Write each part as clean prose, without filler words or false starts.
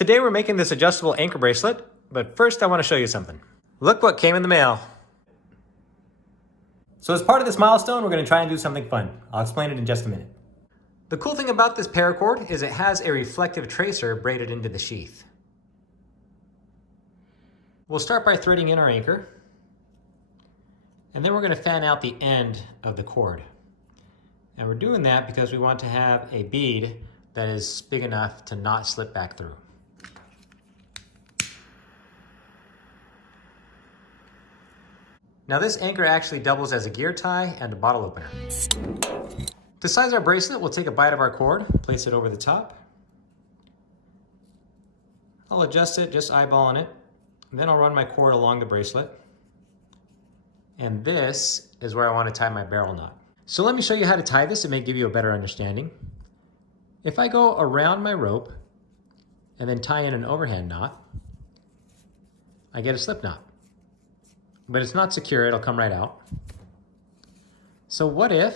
Today we're making this adjustable anchor bracelet, but first I want to show you something. Look what came in the mail. So as part of this milestone, we're going to try and do something fun. I'll explain it in just a minute. The cool thing about this paracord is it has a reflective tracer braided into the sheath. We'll start by threading in our anchor, and then we're going to fan out the end of the cord. And we're doing that because we want to have a bead that is big enough to not slip back through. Now this anchor actually doubles as a gear tie and a bottle opener. To size our bracelet, we'll take a bite of our cord, place it over the top. I'll adjust it, just eyeballing it. And then I'll run my cord along the bracelet. And this is where I want to tie my barrel knot. So let me show you how to tie this. It may give you a better understanding. If I go around my rope and then tie in an overhand knot, I get a slip knot. But it's not secure, it'll come right out. So what if,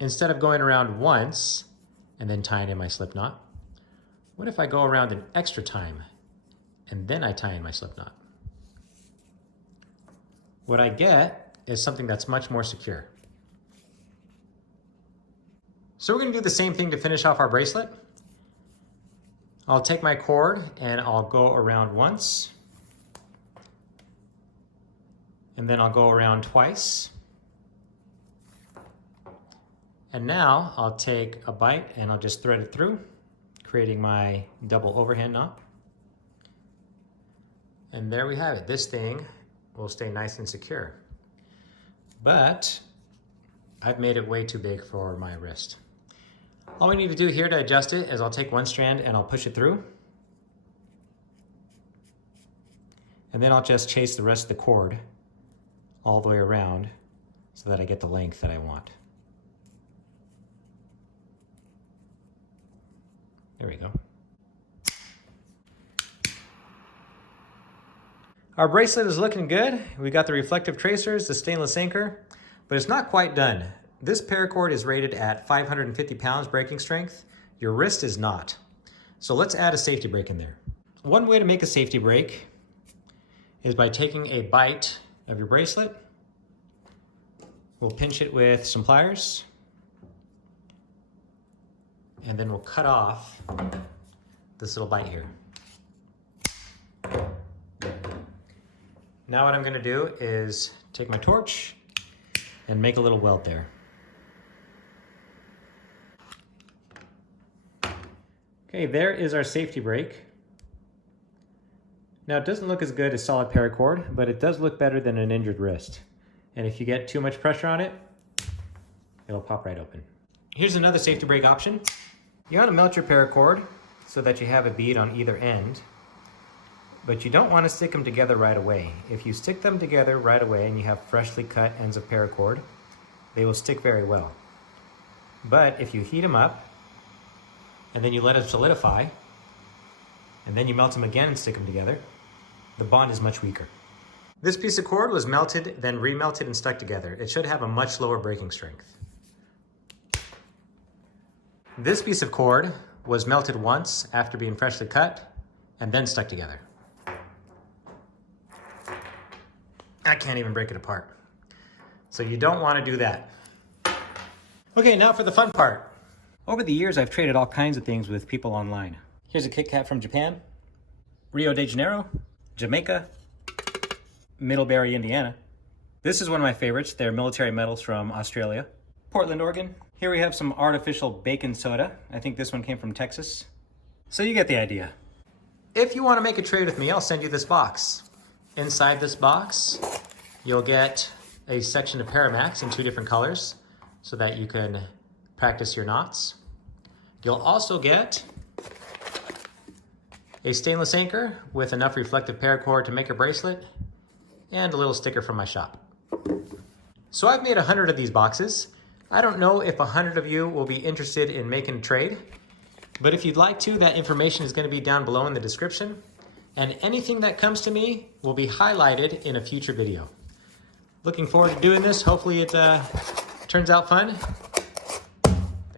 instead of going around once and then tying in my slip knot, what if I go around an extra time and then I tie in my slip knot? What I get is something that's much more secure. So we're going to do the same thing to finish off our bracelet. I'll take my cord and I'll go around once. And then I'll go around twice. And now I'll take a bite and I'll just thread it through, creating my double overhand knot. And there we have it. This thing will stay nice and secure. But I've made it way too big for my wrist. All we need to do here to adjust it is I'll take one strand and I'll push it through. And then I'll just chase the rest of the cord all the way around so that I get the length that I want. There we go. Our bracelet is looking good. We got the reflective tracers, the stainless anchor, but it's not quite done. This paracord is rated at 550 pounds breaking strength. Your wrist is not. So let's add a safety break in there. One way to make a safety break is by taking a bite of your bracelet. We'll pinch it with some pliers, and then we'll cut off this little bite here. Now what I'm going to do is take my torch and make a little welt there. Okay, there is our safety break. Now it doesn't look as good as solid paracord, but it does look better than an injured wrist. And if you get too much pressure on it, it'll pop right open. Here's another safety break option. You want to melt your paracord so that you have a bead on either end, but you don't want to stick them together right away. If you stick them together right away and you have freshly cut ends of paracord, they will stick very well. But if you heat them up and then you let them solidify, and then you melt them again and stick them together, the bond is much weaker. This piece of cord was melted, then remelted and stuck together. It should have a much lower breaking strength. This piece of cord was melted once after being freshly cut and then stuck together. I can't even break it apart. So you don't want to do that. Okay, now for the fun part. Over the years, I've traded all kinds of things with people online. Here's a Kit Kat from Japan, Rio de Janeiro, Jamaica, Middlebury, Indiana. This is one of my favorites. They're military medals from Australia. Portland, Oregon. Here we have some artificial baking soda. I think this one came from Texas. So you get the idea. If you want to make a trade with me, I'll send you this box. Inside this box, you'll get a section of Paramax in 2 different colors so that you can practice your knots. You'll also get a stainless anchor with enough reflective paracord to make a bracelet, and a little sticker from my shop. So I've made 100 of these boxes. I don't know if 100 of you will be interested in making a trade, but if you'd like to, that information is going to be down below in the description, and anything that comes to me will be highlighted in a future video. Looking forward to doing this. Hopefully it turns out fun.